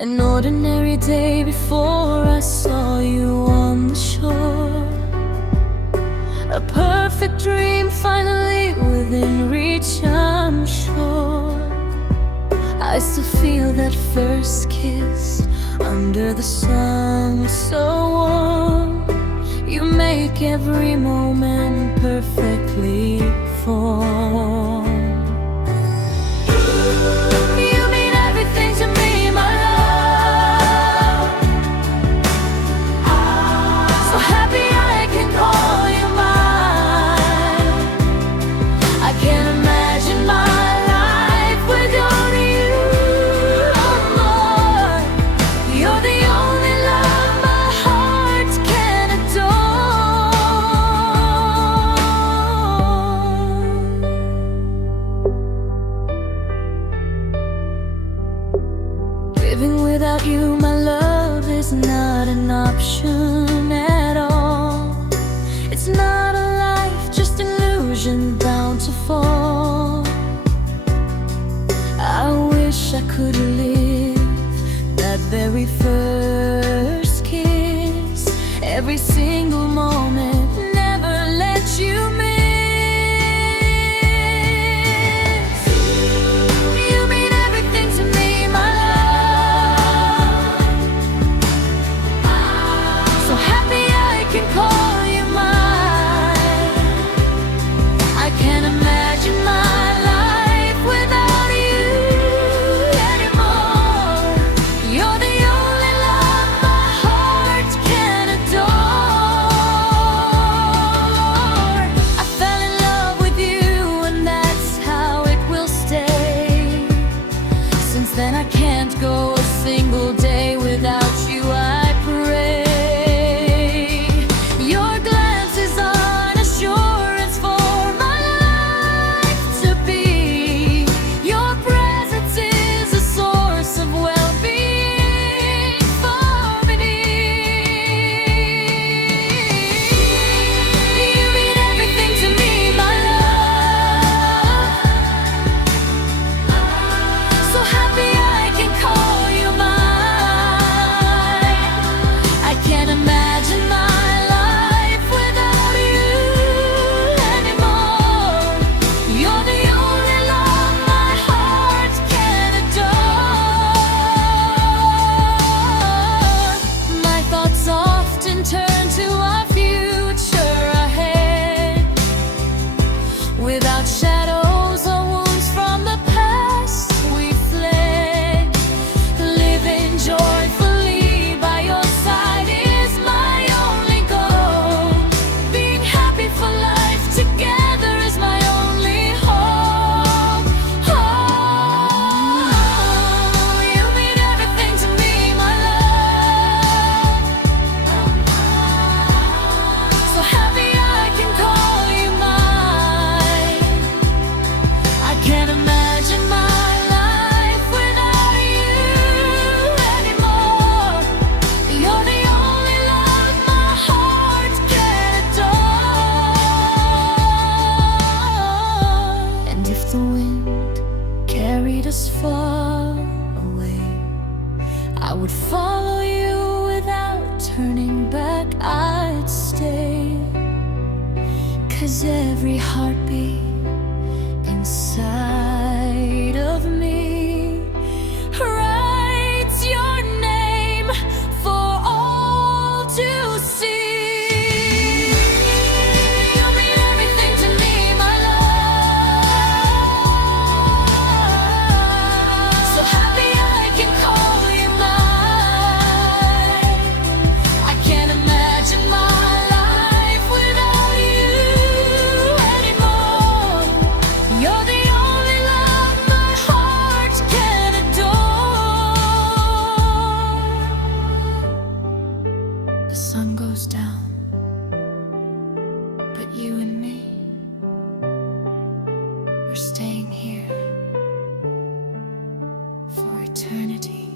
An ordinary day before I saw you on the shore. A perfect dream finally within reach, I'm sure. I still feel that first kiss under the sun so warm. You make every moment perfectly formed. You mean everything to me, my love. So happy I can call you mine. I can't imagine my life without you, oh Lord. You're the only love my heart can adore. Living without you, my love, is not an option at all. It's not a life, just illusion bound to fall. I wish I could live that very first kiss, every single moment, never let you miss. You mean everything to me, my love. So happy I can call you mine. I can't imagine my life without you anymore. You're the only love my heart can adore. I fell in love with you, and that's how it will stay. Since then I can't go a single day without you, I pray. Your glances are an assurance for my life to be. Your presence is a source of well-being for me. You mean everything to me, my love. So happy I can call you mine. I can't imagine my life without you anymore. You're the only love my heart can adore. My thoughts often turn to our future ahead. Without shadows or wounds from the past, we fled. Living joyfully by your side is my only goal. Being happy for life together is my only hope. Oh, you mean everything to me, my love. So happy I can call you mine. I can't imagine my life without you anymore. You're the only love my heart can adore. And if the wind carried us far away, I would follow you without turning back, I'd stay. 'Cause every heartbeat inside of me writes your name for all to see. You mean everything to me, my love. So happy I can call you mine. I can't imagine my life without you anymore. You're the only love my heart can adore. The sun goes down, but you and me, we're staying here for eternity.